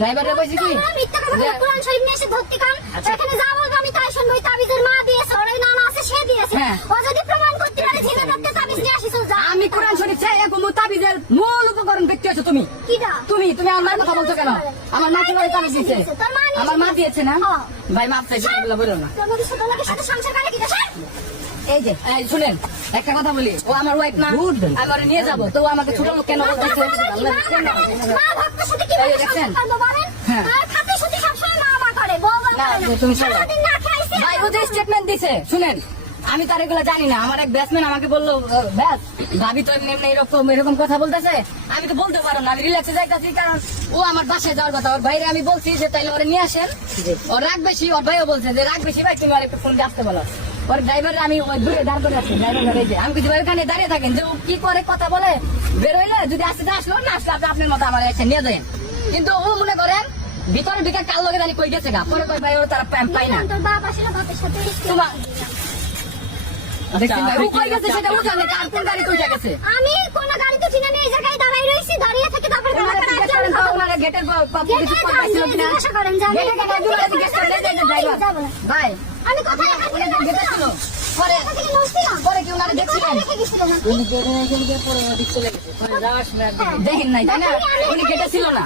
ড্রাইভাররা কইছে কি মিথ্যা কথা বলে কোরআন শরীফ নিয়ে এসে ধরতে কান এখানে যা বলবো আমি তাই শুনবো। ওই তাবিজের মা দিয়েছে, ওর ওই নানা আছে সে দিয়েছে। ও যদি প্রমাণ করতে পারে ঝিলে ধরতে তাবিজ নিয়ে আসিস যা। আমি কোরআন শরীফ চাই এরকম তাবিজের মূল উপকরণ ব্যক্তি আছো তুমি। কিডা? তুমি আমার মার কথা বলছো কেন? আমার মা কিভাবে তাবিজ দিয়েছে? আমার মা দিয়েছে না? ভাই মাপ চাইছি, এগুলো বলো না। তোর মধ্যে ছোট লোকের সাথে সংসার করে কি দোষ? এই যে শুনেন একটা কথা বলি, ও আমার ওয়াইফ না, আমি ওরে নিয়ে যাবো তো ও আমাকে ছোট লোক কেন বলতেছে? মা ভক্তের সাথে কিভাবে সংসার করবো বলেন? খাতের সাথে সবসময় মা মা করে, বউ বউ করে। তুমি সারাদিন না খাইছে। ভাই ও যে স্টেটমেন্ট দিছে শুনেন, আমি তার এগুলো জানি না। আমার এক ব্যাটসম্যান আমাকে বললো ব্যাস ভাবি তো এমনি এমনি এরকম কথা বলতেছে। আমি তো বলতে পারো না, আমি রিল্যাক্সে যাইতেছি, কারণ ও আমার বাসায় যাওয়ার কথা। ওর বাইরে আমি বলছি যে তাইলে ওরে নিয়ে আসেন, ওর রাগ বেশি। ওর ভাইও বলছে যে রাগ বেশি, ভাই তুমি আর একটু ফোন দিয়ে আসতে বলো। ওর ড্রাইভার আমি ওই দূরে দাঁড় করে আছি, ড্রাইভার এই যে আমি কিছু ভাই ওখানে দাঁড়িয়ে থাকেন যে ও কি করে কথা বলে, বের হইলে যদি আসতে আসলো না আসলে আপনি আপনার মতো আমার এসে নিয়ে যাবেন। কিন্তু ও মনে করেন ভিতরে ঢুকে কাল লগে জানি কই গেছে গা, পরে কই ভাই ওর তারা পাই না। তোর বাপ আসলে বাপের সাথে তোমার দেখছেন ভাই ও কই গেছে সেটা ও জানে, কার কোন গাড়ি কই গেছে। আমি কোন গাড়িতে চিনি না, এই জায়গায় দাঁড়াই রইছি, দাঁড়িয়ে থেকে তারপর ওনারা গেটের কিছু পাইছিল কিনা জিজ্ঞাসা করেন যে আমি ভাই আমি কোথায় গেটে ছিল পরে পরে কি ওনারা দেখছিলেন? দেখেন নাই তাই না, উনি গেটে ছিল না।